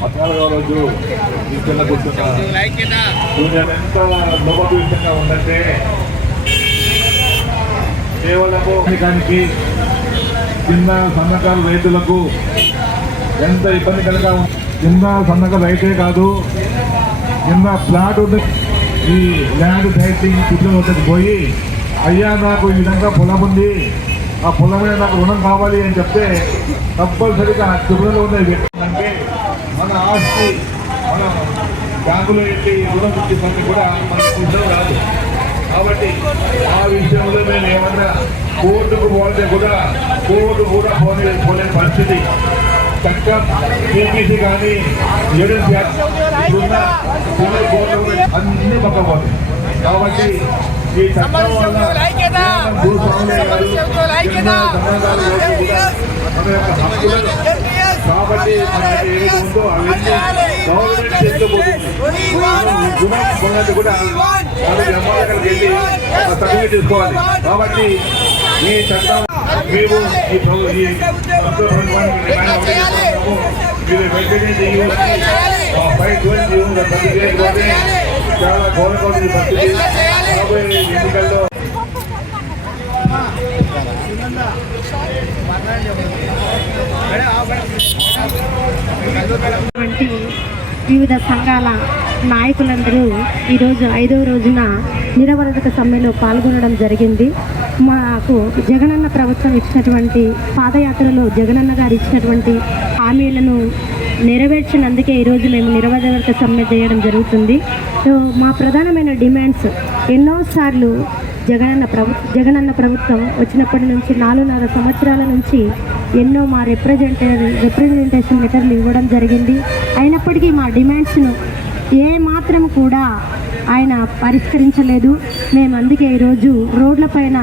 పద్నాలుగో రోజు తీసుకెళ్ళ కూర్చున్న సూర్యుడు ఎంత లోపభీతంగా ఉందంటే కేవలము దానికి చిన్న సన్నకారు రైతులకు ఎంత ఇబ్బందికరంగా ఉంది చిన్న సన్నకారు రైతే కాదు కింద ప్లాట్ ఉంది. ఈ ల్యాండ్ టైటింగ్ పిల్లల వద్దకు పోయి అయ్యా నాకు ఈ విధంగా పొలం ఉంది. ఆ పొలం మీద నాకు రుణం కావాలి అని చెప్తే తప్పనిసరిగా ఆ చివరిలో ఉన్న మన ఆస్తి మన బ్యాంకులో వెళ్ళి రుణం ఇచ్చే పని కూడా మనకు కుదరదు రాదు. కాబట్టి ఆ విషయంలో నేను ఏమన్నా కోర్టుకు పోతే కూడా కోర్టు కూడా పోలే పోలేని పరిస్థితి. చక్క కేపీసీ కానీ కోర్టు అన్ని పక్కపోతాయి కాబట్టి ఈ చట్టం వల్ల కాబట్టి మనకి ఏది ఉందో అవన్నీ గవర్నమెంట్ చేతిలో పోతుంది గుణం కొన్నది కూడా మనం ఎమ్మెల్యేలకు వెళ్ళి ఒక సర్టిఫికేట్ తీసుకోవాలి కాబట్టి ఈ చట్టం మేము ఈ. మీరు వెంటనే చాలా గౌరవ రాబోయే ఎన్నికల్లో వివిధ సంఘాల నాయకులందరూ ఈరోజు ఐదవ రోజున నిరవరదక సమ్మెలో పాల్గొనడం జరిగింది. మాకు జగనన్న ప్రభుత్వం ఇచ్చినటువంటి పాదయాత్రలో జగనన్న గారు ఇచ్చినటువంటి హామీలను నెరవేర్చినందుకే ఈరోజు మేము నిరవరదక సమ్మె చేయడం జరుగుతుంది. సో మా ప్రధానమైన డిమాండ్స్ ఎన్నోసార్లు జగనన్న ప్రభు జగనన్న ప్రభుత్వం వచ్చినప్పటి నుంచి నాలుగున్నర సంవత్సరాల నుంచి ఎన్నో మా రిప్రజెంటే రిప్రజెంటేషన్ లెటర్లు ఇవ్వడం జరిగింది. అయినప్పటికీ మా డిమాండ్స్ను ఏ మాత్రం కూడా ఆయన పరిష్కరించలేదు. మేము అందుకే ఈరోజు రోడ్లపైన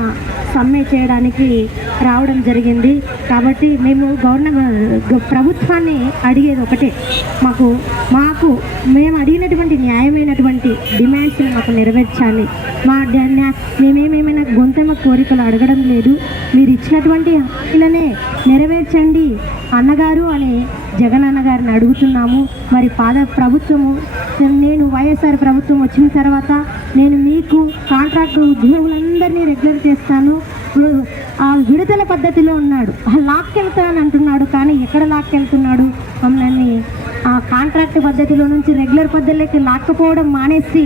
సమ్మె చేయడానికి రావడం జరిగింది. కాబట్టి మేము గవర్నమెంట్ ప్రభుత్వాన్ని అడిగేది ఒకటే. మాకు మాకు మేము అడిగినటువంటి న్యాయమైనటువంటి డిమాండ్స్ని మాకు నెరవేర్చాలి. మా మేమేమైనా న్యా- గొంతెమ్మ కోరికలు అడగడం లేదు. మీరు ఇచ్చినటువంటి హామీలనే నెరవేర్చండి అన్నగారు అని జగన్ అన్నగారిని అడుగుతున్నాము. మరి పాద ప్రభుత్వము నేను వైఎస్ఆర్ ప్రభుత్వం వచ్చిన తర్వాత నేను మీకు కాంట్రాక్ట్ ఉద్యోగులందరినీ రెగ్యులర్ చేస్తాను. ఆ విడుదల పద్ధతిలో ఉన్నాడు. లాక్కెళ్తాను అంటున్నాడు కానీ ఎక్కడ లాక్కెళ్తున్నాడు? మమ్మల్ని ఆ కాంట్రాక్ట్ పద్ధతిలో నుంచి రెగ్యులర్ పద్ధతిలోకి లాక్కపోవడం మానేసి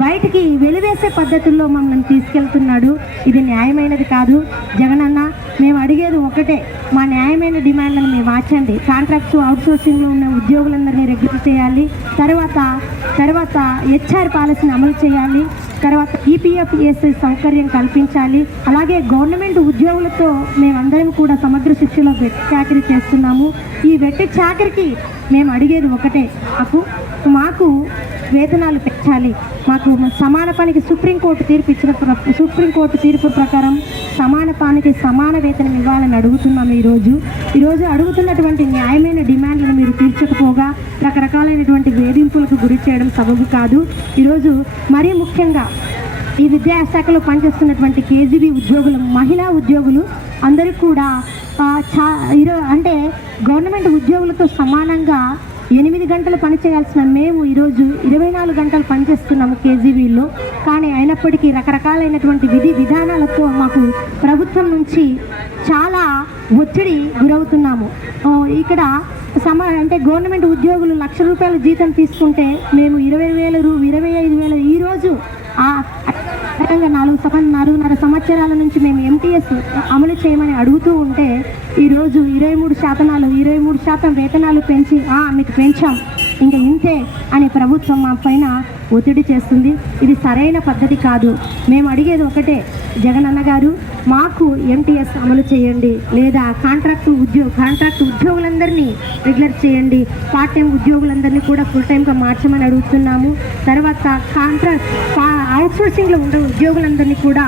బయటికి వెలివేసే పద్ధతుల్లో మమ్మల్ని తీసుకెళ్తున్నాడు. ఇది న్యాయమైనది కాదు. జగనన్న మేము అడిగేది ఒకటే. మా న్యాయమైన డిమాండ్లను మేము మార్చండి కాంట్రాక్ట్ అవుట్సోర్సింగ్లో ఉన్న ఉద్యోగులందరినీ రెగ్యులర్ చేయాలి. తర్వాత తర్వాత హెచ్ఆర్ పాలసీని అమలు చేయాలి. తర్వాత E సౌకర్యం కల్పించాలి. అలాగే గవర్నమెంట్ ఉద్యోగులతో మేమందరం కూడా సమగ్ర శిక్షలో వెట్టి చాకరీ చేస్తున్నాము. ఈ వెట్టి చాకరికి మేము అడిగేది ఒకటే. మాకు మాకు వేతనాలు పెంచాలి మాకు సమాన పనికి సుప్రీంకోర్టు తీర్పు ఇచ్చిన సుప్రీంకోర్టు తీర్పు ప్రకారం సమాన పనికి సమాన వేతనం ఇవ్వాలని అడుగుతున్నాము ఈరోజు. ఈరోజు అడుగుతున్నటువంటి న్యాయమైన డిమాండ్లను మీరు తీర్చకపోగా రకరకాలైనటువంటి వేధింపులకు గురి చేయడం సబబు కాదు. ఈరోజు మరీ ముఖ్యంగా ఈ విద్యాశాఖలో పనిచేస్తున్నటువంటి కేజీబీ ఉద్యోగులు మహిళా ఉద్యోగులు అందరూ కూడా చా ఈరో అంటే గవర్నమెంట్ ఉద్యోగులతో సమానంగా ఎనిమిది గంటలు పని చేయాల్సిన మేము ఈరోజు ఇరవై నాలుగు గంటలు పనిచేస్తున్నాము కేజీబీలో కానీ అయినప్పటికీ రకరకాలైనటువంటి విధి విధానాలతో మాకు ప్రభుత్వం నుంచి చాలా ఒత్తిడి గురవుతున్నాము. ఇక్కడ సమా అంటే గవర్నమెంట్ ఉద్యోగులు లక్ష రూపాయల జీతం తీసుకుంటే మేము ఇరవై వేల రూ ఇరవై ఐదు వేల ఈరోజు ఆ నాలుగు సమ నాలుగున్నర సంవత్సరాల నుంచి మేము ఎంటీఎస్ అమలు చేయమని అడుగుతూ ఉంటే ఈరోజు ఇరవై మూడు శాతనాలు ఇరవై మూడు శాతం వేతనాలు పెంచి "ఆ, మీకు పెంచాం. ఇంకా ఇంతే అని ప్రభుత్వం మా పైన ఒత్తిడి చేస్తుంది. ఇది సరైన పద్ధతి కాదు. మేము అడిగేది ఒకటే జగనన్న గారు మాకు ఎంటీఎస్ అమలు చేయండి లేదా కాంట్రాక్ట్ ఉద్యోగ కాంట్రాక్ట్ ఉద్యోగులందరినీ రెగ్యులర్ చేయండి. పార్ట్ టైం ఉద్యోగులందరినీ కూడా ఫుల్ టైంగా మార్చమని అడుగుతున్నాము. తర్వాత కాంట్రాక్ట్ అవుట్సోర్సింగ్లో ఉండే ఉద్యోగులందరినీ కూడా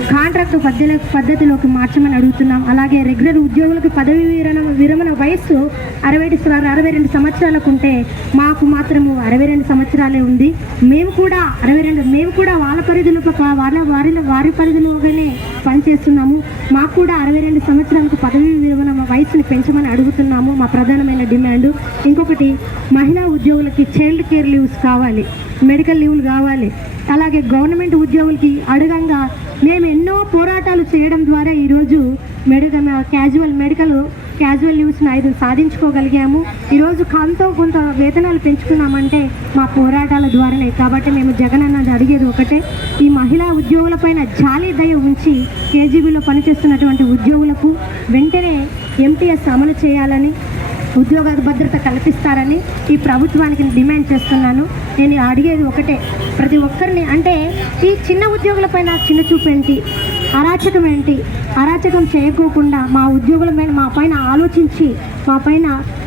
కాంట్రాక్ట్ పద్ధతి పద్ధతిలోకి మార్చమని అడుగుతున్నాం. అలాగే రెగ్యులర్ ఉద్యోగులకు పదవి విరమణ విరమణ వయస్సు అరవై అరవై రెండు సంవత్సరాలకు ఉంటే మాకు మాత్రము అరవై రెండు సంవత్సరాలే ఉంది. మేము కూడా అరవై రెండు మేము కూడా వాళ్ళ పరిధిలో వాళ్ళ వారి వారి పరిధిలోగానే పనిచేస్తున్నాము. మాకు కూడా అరవై రెండు సంవత్సరాలకు పదవి విరమణ వయసుని పెంచమని అడుగుతున్నాము. మా ప్రధానమైన డిమాండ్. ఇంకొకటి మహిళా ఉద్యోగులకి చైల్డ్ కేర్ లీవ్స్ కావాలి. మెడికల్ లీవ్లు కావాలి. అలాగే గవర్నమెంట్ ఉద్యోగులకి అడగంగా మేము ఎన్నో పోరాటాలు చేయడం ద్వారా ఈరోజు మెడికల్ క్యాజువల్ మెడికల్ క్యాజువల్ లీవ్స్ని ఐదు సాధించుకోగలిగాము. ఈరోజు కాంతో కొంత వేతనాలు పెంచుకున్నామంటే మా పోరాటాల ద్వారానే. కాబట్టి మేము జగన్ అన్నది అడిగేది ఒకటే ఈ మహిళా ఉద్యోగులపైన జాలి దయ ఉంచి కేజీబీలో పనిచేస్తున్నటువంటి ఉద్యోగులకు వెంటనే ఎంటీఎస్ అమలు చేయాలని ఉద్యోగ భద్రత కల్పిస్తారని ఈ ప్రభుత్వానికి డిమాండ్ చేస్తున్నాను. నేను అడిగేది ఒకటే ప్రతి ఒక్కరిని అంటే ఈ చిన్న ఉద్యోగులపైన చిన్న చూపు ఏంటి? అరాచకం ఏంటి? అరాచకం చేయకోకుండా మా ఉద్యోగుల పైన మా పైన ఆలోచించి మా పైన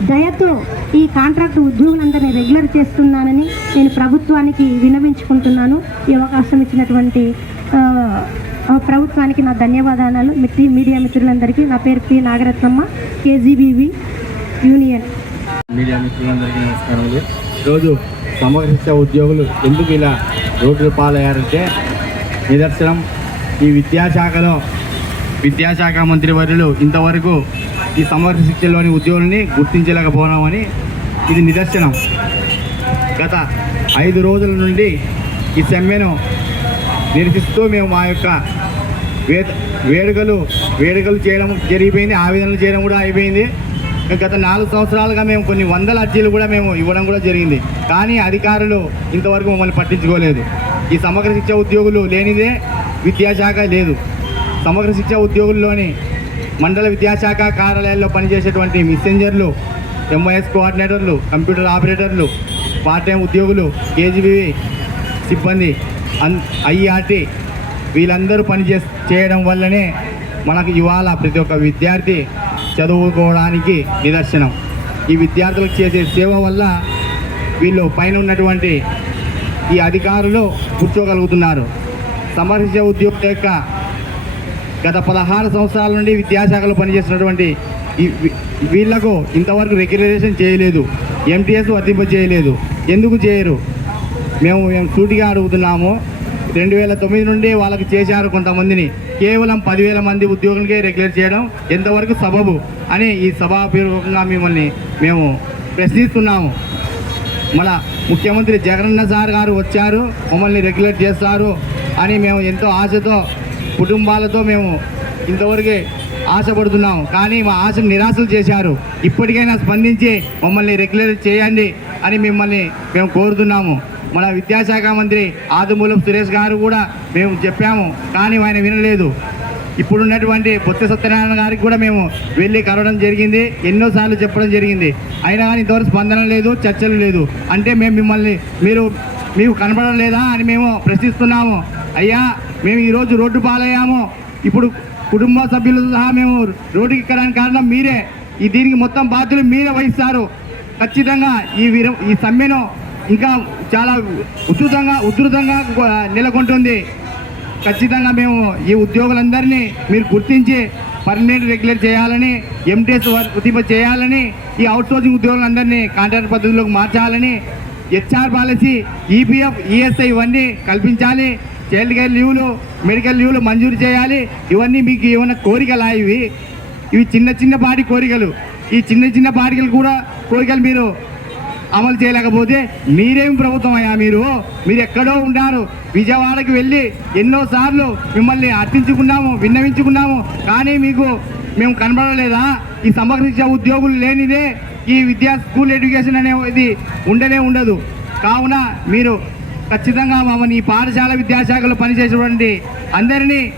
దయతో ఈ కాంట్రాక్ట్ ఉద్యోగులందరినీ రెగ్యులర్ చేస్తున్నానని నేను ప్రభుత్వానికి వినవించుకుంటున్నాను ఈ అవకాశం ఇచ్చినటువంటి ప్రభుత్వానికి నా ధన్యవాదాలు. మిత్రి మీడియా మిత్రులందరికీ నా పేరు P. Nagaratnamma KGBV union. Media మిత్రులందరికీ నమస్కారములు ఈరోజు సమగ్ర ఉద్యోగులు ఎందుకు ఇలా రోడ్డు పాలయ్యారంటే నిదర్శనం. ఈ విద్యాశాఖలో విద్యాశాఖ మంత్రి వర్యులు ఇంతవరకు ఈ సమగ్ర శిక్షలోని ఉద్యోగుల్ని గుర్తించలేకపోవడమని ఇది నిదర్శనం. గత ఐదు రోజుల నుండి ఈ సమ్మెను నిరసిస్తూ మేము మా యొక్క వే వేడుకలు వేడుకలు చేయడం జరిగిపోయింది ఆవేదనలు చేయడం కూడా అయిపోయింది. గత నాలుగు సంవత్సరాలుగా మేము కొన్ని వందల అర్జీలు కూడా మేము ఇవ్వడం కూడా జరిగింది. కానీ అధికారులు ఇంతవరకు మమ్మల్ని పట్టించుకోలేదు. ఈ సమగ్ర శిక్ష ఉద్యోగులు లేనిదే విద్యాశాఖ లేదు. సమగ్ర శిక్ష ఉద్యోగుల్లోని మండల విద్యాశాఖ కార్యాలయాల్లో పనిచేసేటువంటి మెసెంజర్లు ఎంఐఎస్ కోఆర్డినేటర్లు కంప్యూటర్ ఆపరేటర్లు పార్ట్ టైం ఉద్యోగులు కేజీబీవి సిబ్బంది అన్ ఐఆర్టీ వీళ్ళందరూ పని చే చేయడం వల్లనే మనకు ఇవాళ ప్రతి ఒక్క విద్యార్థి చదువుకోవడానికి నిదర్శనం. ఈ విద్యార్థులకు చేసే సేవ వల్ల వీళ్ళు పైన ఉన్నటువంటి ఈ అధికారులు కూర్చోగలుగుతున్నారు. సమరశ ఉద్యోగుల యొక్క గత పదహారు సంవత్సరాల నుండి విద్యాశాఖలో పనిచేస్తున్నటువంటి ఈ వీళ్ళకు ఇంతవరకు రెగ్యులరేషన్ చేయలేదు. ఎంటీఎస్ వర్తింప చేయలేదు ఎందుకు చేయరు? మేము మేము సూటిగా అడుగుతున్నాము. రెండు వేల తొమ్మిది నుండి వాళ్ళకి చేశారు కొంతమందిని. కేవలం పదివేల మంది ఉద్యోగులకే రెగ్యులర్ చేయడం ఎంతవరకు సబబు అని ఈ సభాపూర్వకంగా మిమ్మల్ని మేము ప్రశ్నిస్తున్నాము. మన ముఖ్యమంత్రి జగనన్న సార్ గారు వచ్చారు మమ్మల్ని రెగ్యులేట్ చేస్తారు అని మేము ఎంతో ఆశతో కుటుంబాలతో మేము ఇంతవరకే ఆశపడుతున్నాం కానీ మా ఆశను నిరాశలు చేశారు. ఇప్పటికైనా స్పందించి మమ్మల్ని రెగ్యులర్ చేయండి అని మిమ్మల్ని మేము కోరుతున్నాము. మన విద్యాశాఖ మంత్రి ఆదిమూలం సురేష్ గారు కూడా మేము చెప్పాము కానీ ఆయన వినలేదు. ఇప్పుడున్నటువంటి బొత్స సత్యనారాయణ గారికి కూడా మేము వెళ్ళి కలవడం జరిగింది ఎన్నోసార్లు చెప్పడం జరిగింది. అయినా కానీ ఇంతవరకు స్పందన లేదు చర్చలు లేదు. అంటే మేము మిమ్మల్ని మీరు మీకు కనపడడం లేదా అని మేము ప్రశ్నిస్తున్నాము. అయ్యా మేము ఈరోజు రోడ్డు పాలయ్యాము. ఇప్పుడు కుటుంబ సభ్యులు సహా మేము రోడ్డుకి ఎక్కడానికి కారణం మీరే. ఈ దీనికి మొత్తం బాధ్యులు మీరే వహిస్తారు. ఖచ్చితంగా ఈ ఈ సమ్మెను ఇంకా చాలా ఉధృతంగా ఉధృతంగా నెలకొంటుంది. ఖచ్చితంగా మేము ఈ ఉద్యోగులందరినీ మీరు గుర్తించి పర్మనెంట్ రెగ్యులర్ చేయాలని ఎంటీఎస్ వర్తింప చేయాలని ఈ అవుట్సోర్సింగ్ ఉద్యోగులందరినీ కాంట్రాక్ట్ పద్ధతిలోకి మార్చాలని హెచ్ఆర్ పాలసీ ఈపీఎఫ్ ఈఎస్ఐ ఇవన్నీ కల్పించాలి చైల్డ్ కేర్ లీవ్లు మెడికల్ లీవ్లు మంజూరు చేయాలి. ఇవన్నీ మీకు ఏమైనా కోరికలా ఇవి? ఇవి చిన్న చిన్న పాటి కోరికలు. ఈ చిన్న చిన్న పాటికలు కూడా కోరికలు మీరు అమలు చేయలేకపోతే మీరేం ప్రభుత్వం అయ్యా మీరు? మీరు ఎక్కడో ఉన్నారు. విజయవాడకి వెళ్ళి ఎన్నోసార్లు మిమ్మల్ని అర్థించుకున్నాము విన్నవించుకున్నాము. కానీ మీకు మేము కనబడలేదా? ఈ సమగ్ర ఉద్యోగులు లేనిదే ఈ విద్యా స్కూల్ ఎడ్యుకేషన్ అనేది ఉండనే ఉండదు. కావున మీరు ఖచ్చితంగా మమ్మల్ని ఈ పాఠశాల విద్యాశాఖలో పనిచేసేటువంటి అందరినీ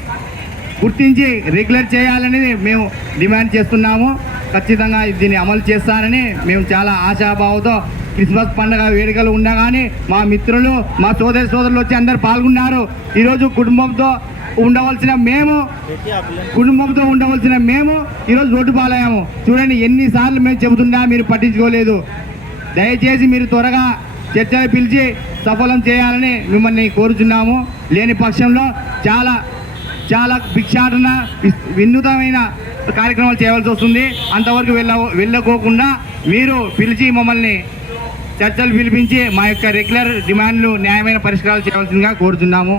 గుర్తించి రెగ్యులర్ చేయాలని మేము డిమాండ్ చేస్తున్నాము. ఖచ్చితంగా దీన్ని అమలు చేస్తానని మేము చాలా ఆశాభావంతో క్రిస్మస్ పండుగ వేడుకలు ఉండగానే మా మిత్రులు మా సోదరి సోదరులు వచ్చి అందరు పాల్గొన్నారు. ఈరోజు కుటుంబంతో ఉండవలసిన మేము కుటుంబంతో ఉండవలసిన మేము ఈరోజు రోడ్డు పాలయ్యాము. చూడండి ఎన్నిసార్లు మేము చెబుతున్నా మీరు పట్టించుకోలేదు. దయచేసి మీరు త్వరగా చర్చలు పిలిచి సఫలం చేయాలని మిమ్మల్ని కోరుచున్నాము. లేని పక్షంలో చాలా చాలా భిక్షాటన వినూతమైన కార్యక్రమాలు చేయవలసి వస్తుంది. అంతవరకు వెళ్ళ వెళ్ళకోకుండా మీరు పిలిచి మమ్మల్ని చర్చలు పిలిపించి మా యొక్క రెగ్యులర్ డిమాండ్లు న్యాయమైన పరిష్కారాలు చేయవలసిందిగా కోరుతున్నాము.